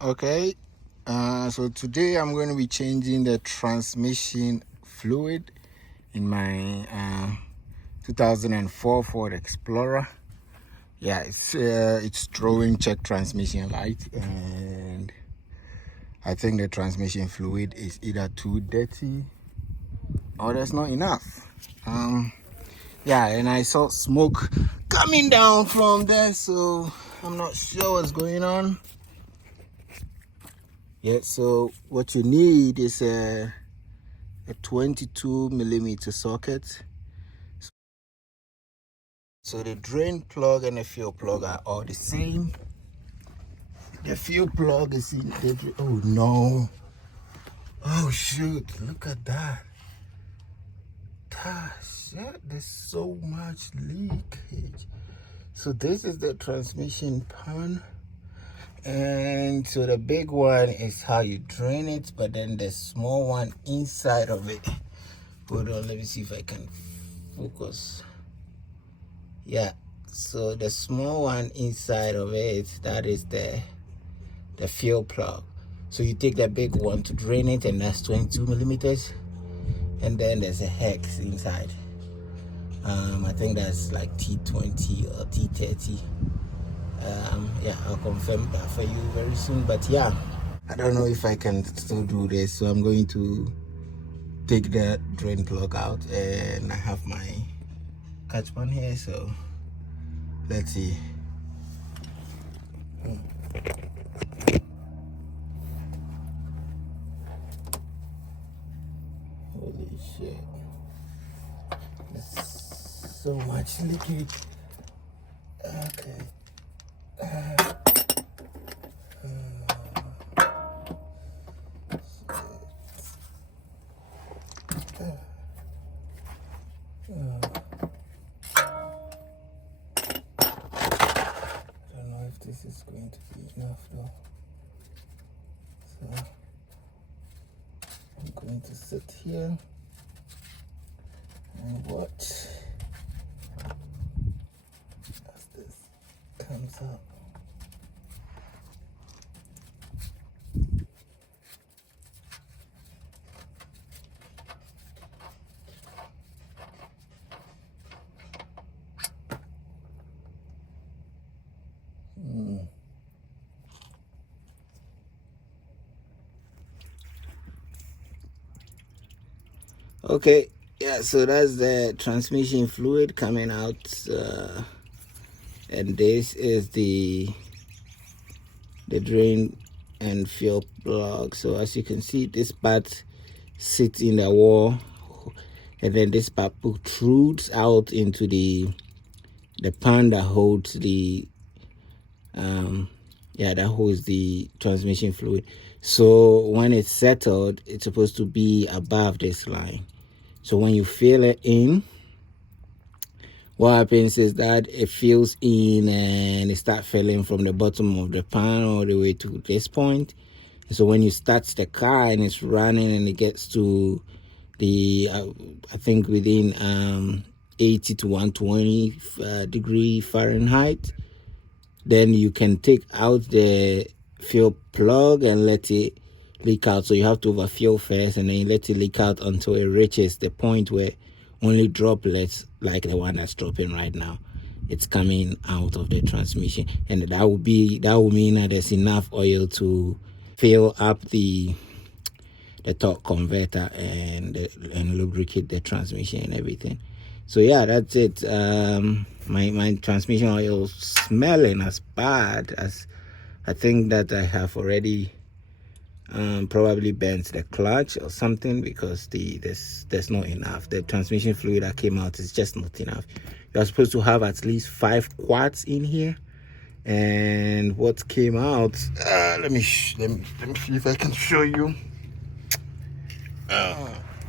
Okay, so today I'm going to be changing the transmission fluid in my 2004 Ford Explorer. Yeah, it's throwing check transmission light, and I think the transmission fluid is either too dirty or there's not enough. Yeah, and I saw smoke coming down from there, so I'm not sure what's going on. Yeah, so what you need is a 22 millimeter socket. So the drain plug and the fuel plug are all the same. The fuel plug is in the, oh no, oh shoot, look at that. Shit, there's so much leakage. So this is the transmission pan, and so the big one is how you drain it, but then the small one inside of it, hold on, let me see if I can focus. Yeah, so the small one inside of it, that is the fuel plug. So you take the big one to drain it, and that's 22 millimeters, and then there's a hex inside. I think that's like T20 or T30. Yeah, I'll confirm that for you very soon. But yeah, I don't know if I can still do this, so I'm going to take the drain plug out, and I have my catch pan here, so let's see. Holy shit, there's so much leakage. Okay. I don't know if this is going to be enough though. So I'm going to sit here and watch as this comes up. Okay, yeah, so that's the transmission fluid coming out, and this is the drain and fuel plug. So as you can see, this part sits in the wall, and then this part protrudes out into the pan that holds the that holds the transmission fluid. So when it's settled, it's supposed to be above this line. So when you fill it in, what happens is that it fills in and it starts filling from the bottom of the pan all the way to this point. So when you start the car and it's running and it gets to the I think within 80 to 120 degree Fahrenheit, then you can take out the fuel plug and let it leak out. So you have to overfuel first, and then you let it leak out until it reaches the point where only droplets, like the one that's dropping right now, it's coming out of the transmission. And that will mean that there's enough oil to fill up the torque converter and lubricate the transmission and everything. So yeah, that's it. My transmission oil smelling as bad as, I think that I have already probably bent the clutch or something, because there's not enough. The transmission fluid that came out is just not enough. You're supposed to have at least 5 quarts in here, and what came out, let me see if I can show you.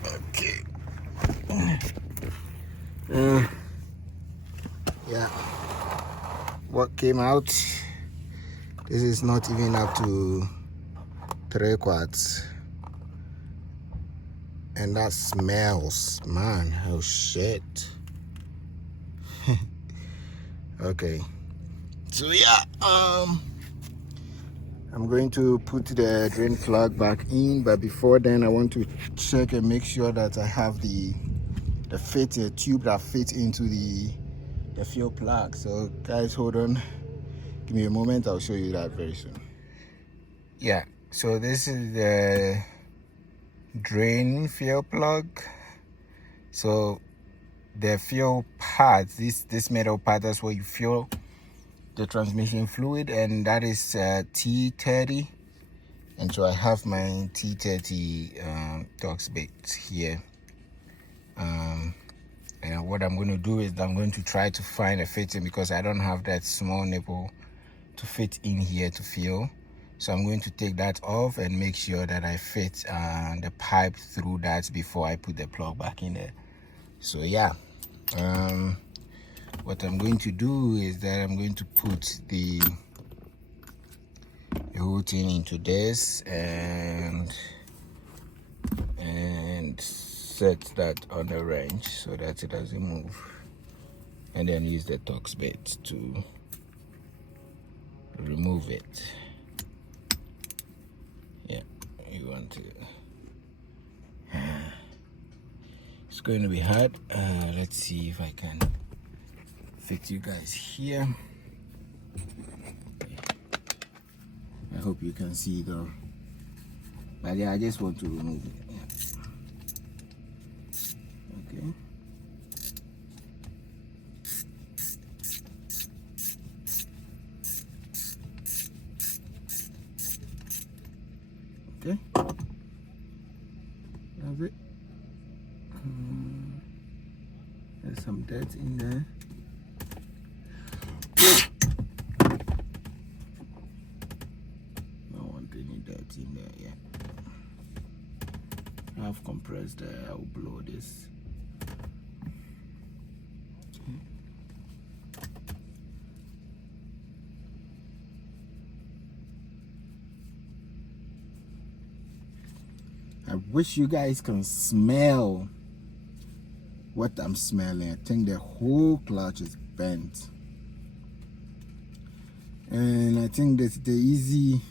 Okay. Yeah, what came out, this is not even up to 3 quarts, and that smells, man. Oh shit. Okay, so yeah, I'm going to put the drain plug back in, but before then I want to check and make sure that I have the tube that fits into the fuel plug. So guys, hold on, give me a moment, I'll show you that very soon. Yeah, so this is the drain fuel plug. So the fuel part, this metal part, that's where you fuel the transmission fluid, and that is T30. And so I have my T30 Torx bit here. And what I'm going to do is I'm going to try to find a fitting, because I don't have that small nipple to fit in here to fill. So I'm going to take that off and make sure that I fit the pipe through that before I put the plug back in there. So yeah, what I'm going to do is that I'm going to put the whole thing into this and set that on the wrench so that it doesn't move, and then use the Torx bit to remove it. Yeah, you want to. It's going to be hard. Let's see if I can fit you guys here. I hope you can see though. But yeah, I just want to remove it. Yeah. Okay. Okay. That's it. There's some dirt in there. Don't want any dirt in there yet. I have compressed air. I'll blow this. Okay. I wish you guys can smell what I'm smelling. I think the whole clutch is bent. And I think that the easy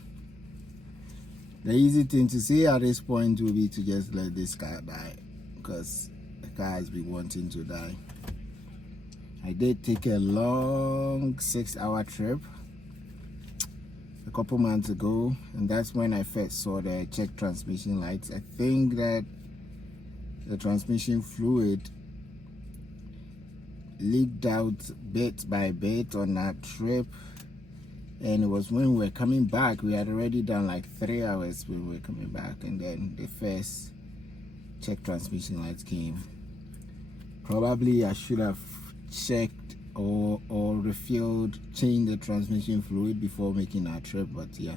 thing to say at this point will be to just let this car die, because the car has been wanting to die. I did take a long 6-hour trip a couple months ago, and that's when I first saw the check transmission lights. I think that the transmission fluid leaked out bit by bit on that trip, and it was when we were coming back. We had already done like 3 hours when we were coming back, and then the first check transmission lights came. Probably I should have checked or refilled, changed the transmission fluid before making our trip, but yeah,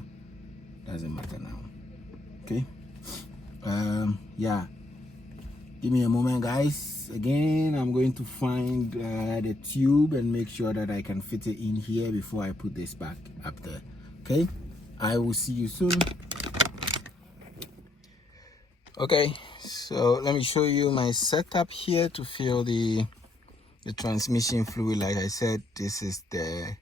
doesn't matter now. Okay. Yeah, give me a moment, guys. Again, I'm going to find the tube and make sure that I can fit it in here before I put this back up there. Okay, I will see you soon. Okay, so let me show you my setup here to fill the transmission fluid. Like I said, this is the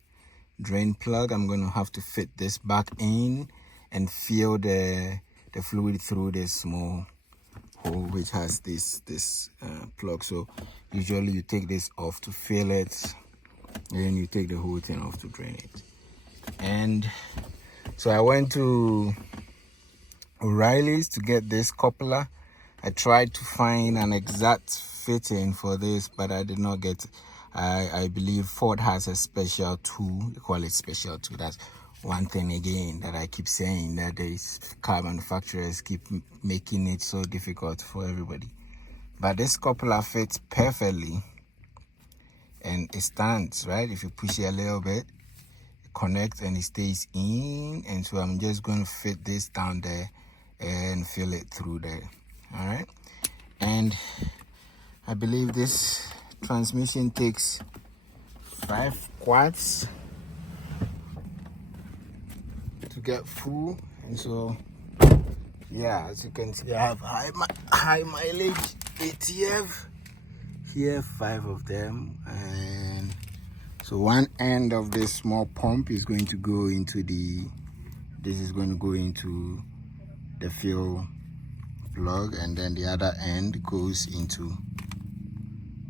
drain plug. I'm going to have to fit this back in and fill the fluid through this small hole which has this plug. So usually you take this off to fill it, and then you take the whole thing off to drain it. And so I went to O'Reilly's to get this coupler. I tried to find an exact fitting for this, but I did not get. I believe Ford has a special tool. They call it special tool. That's one thing again that I keep saying, that these car manufacturers keep making it so difficult for everybody. But this coupler fits perfectly, and it stands right. If you push it a little bit, it connects and it stays in. And so I'm just going to fit this down there and fill it through there. All right. And I believe this transmission takes 5 quarts to get full. And so yeah, as you can see, I have high mileage ATF here, 5 of them. And so one end of this small pump is going to go into the This is going to go into the fuel plug, and then the other end goes into.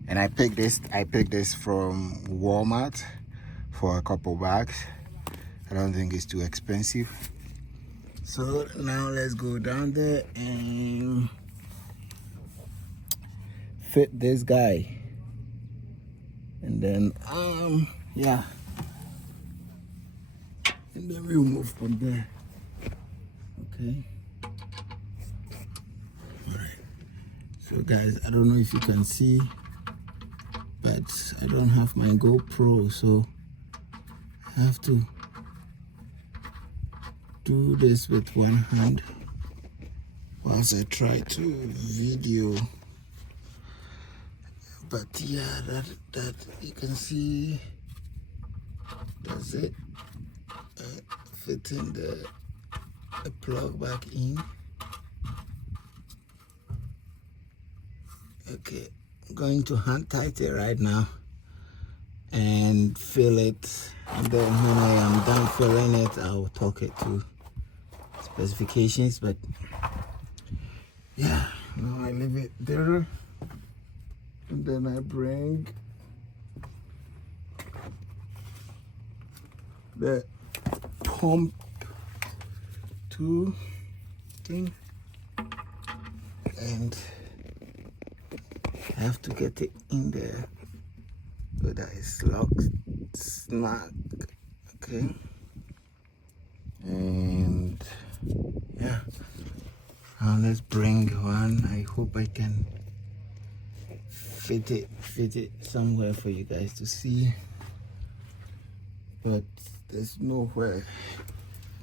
And I picked this from Walmart for a couple bucks. I don't think it's too expensive. So now let's go down there and fit this guy. And then yeah. And then we'll move from there. Okay. Alright. So guys, I don't know if you can see, but I don't have my GoPro, so I have to do this with one hand whilst I try to video. But yeah, that you can see, that's it. Fitting the plug back in. Okay, I'm going to hand tight it right now and fill it, and then when I am done filling it, I'll talk it to specifications. But yeah, now I leave it there, and then I bring the pump to thing, and I have to get it in there so that it's locked snug. Okay, and yeah, now let's bring one. I hope I can fit it somewhere for you guys to see, but there's nowhere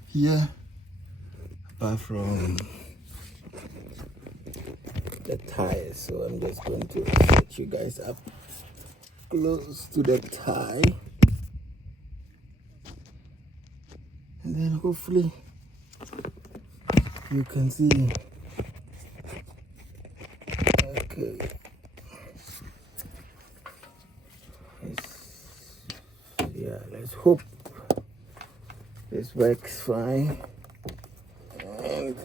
here apart from the tires. So I'm just going to set you guys up close to the tie, and then hopefully you can see. Okay, yeah, let's hope this works fine. And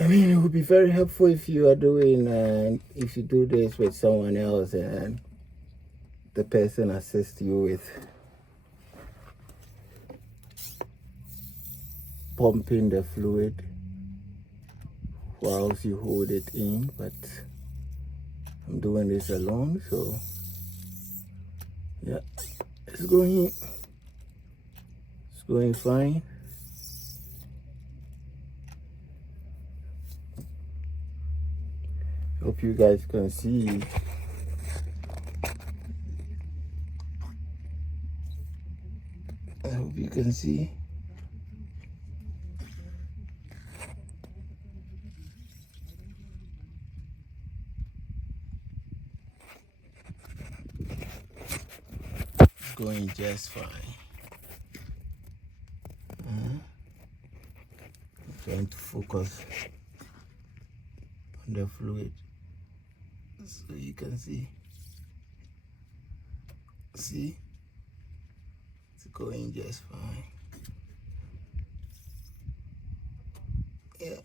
I mean, it would be very helpful if you are doing, if you do this with someone else and the person assists you with pumping the fluid whilst you hold it in. But I'm doing this alone, so yeah, it's going fine. Hope you guys can see. I hope you can see. It's going just fine. I'm trying to focus on the fluid so you can see. See, it's going just fine. Yeah,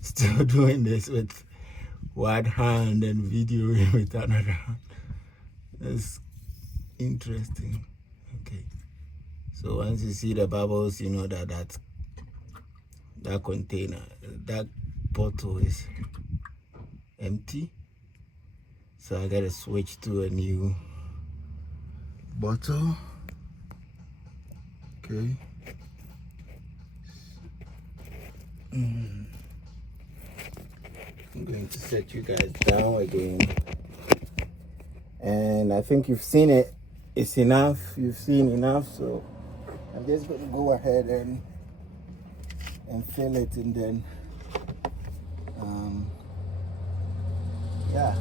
still doing this with one hand and videoing with another hand. That's interesting. Okay, so once you see the bubbles, you know that container, that bottle is empty. So I gotta switch to a new bottle. Okay. I'm going to set you guys down again. And I think you've seen it. It's enough. You've seen enough. So I'm just going to go ahead and fill it, and then yeah.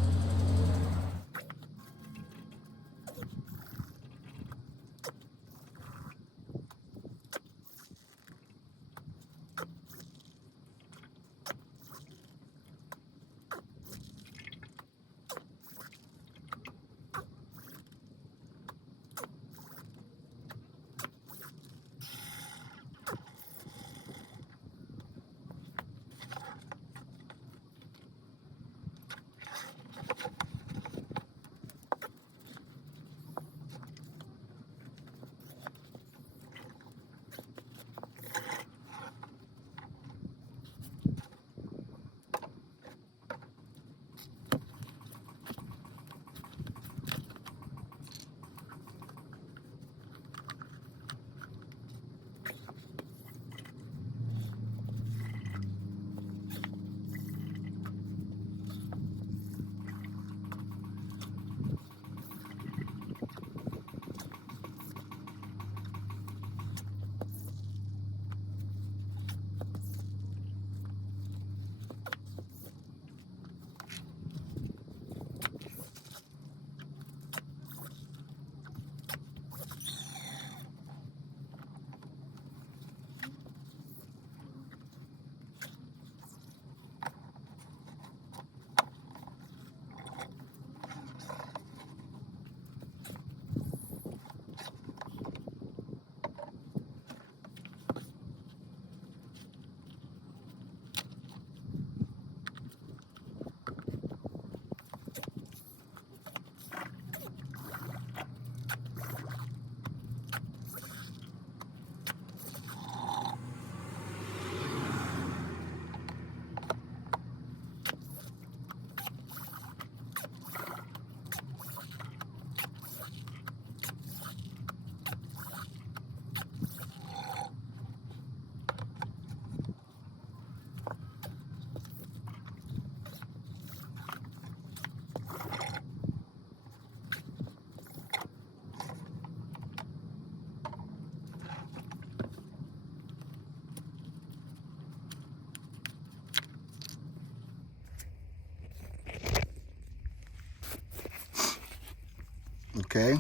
Okay,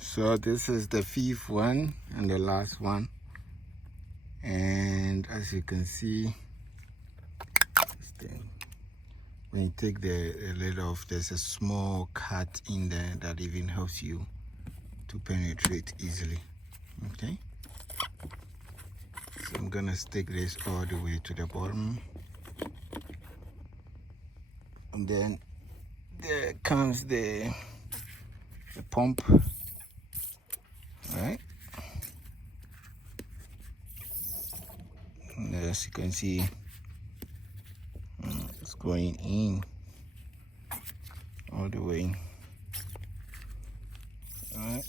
so this is the 5th one and the last one, and as you can see, when you take the lid off, there's a small cut in there that even helps you to penetrate easily. Okay, so I'm gonna stick this all the way to the bottom, and then there comes the pump. All right, and as you can see, it's going in all the way. All right.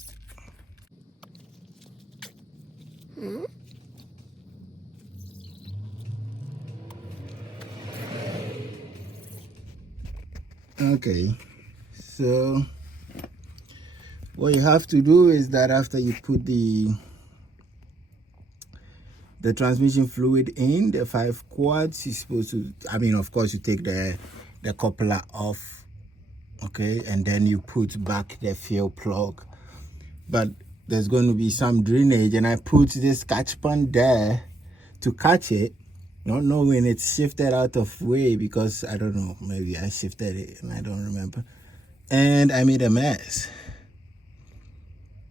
Okay, so what you have to do is that after you put the transmission fluid in, the 5 quarts, you're supposed to, I mean, of course, you take the coupler off, okay, and then you put back the fuel plug. But there's going to be some drainage, and I put this catch pan there to catch it, not knowing it's shifted out of way, because I don't know, maybe I shifted it and I don't remember, and I made a mess.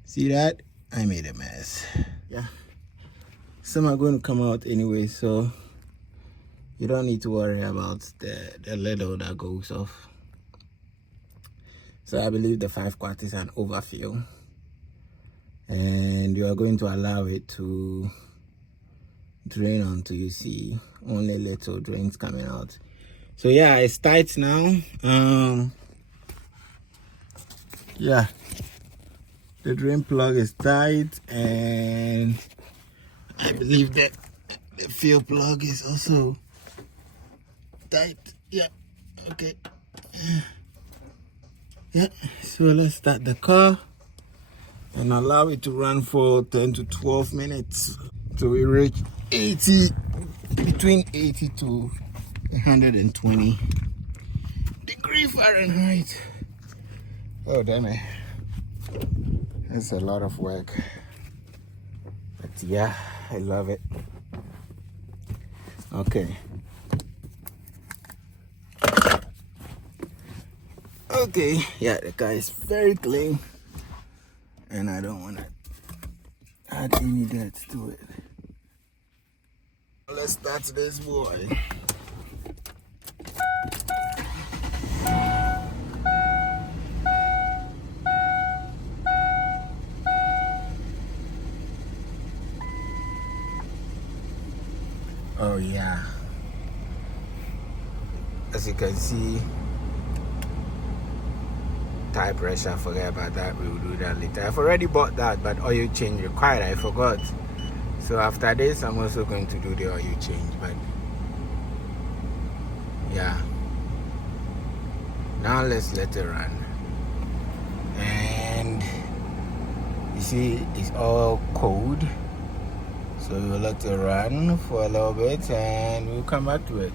See that? I made a mess. Yeah, some are going to come out anyway, so you don't need to worry about the ladle that goes off. So I believe the 5 quart is an overfill, and you are going to allow it to drain until you see only little drains coming out. So yeah, it's tight now. Yeah, the drain plug is tight, and I believe that the fuel plug is also tight. Yeah, okay. Yeah, so let's start the car and allow it to run for 10 to 12 minutes so we reach 80, between 80 to 120 degree Fahrenheit. Oh damn it, that's a lot of work, but yeah, I love it. Okay, yeah, the car is very clean, and I don't want to add any dirt to it. Let's start this boy. Oh yeah, as you can see, tire pressure, forget about that, we will do that later. I've already bought that, but oil change required, I forgot. So after this, I'm also going to do the oil change. But yeah, now let's let it run. And you see, it's all cold, so we'll let it run for a little bit and we'll come back to it.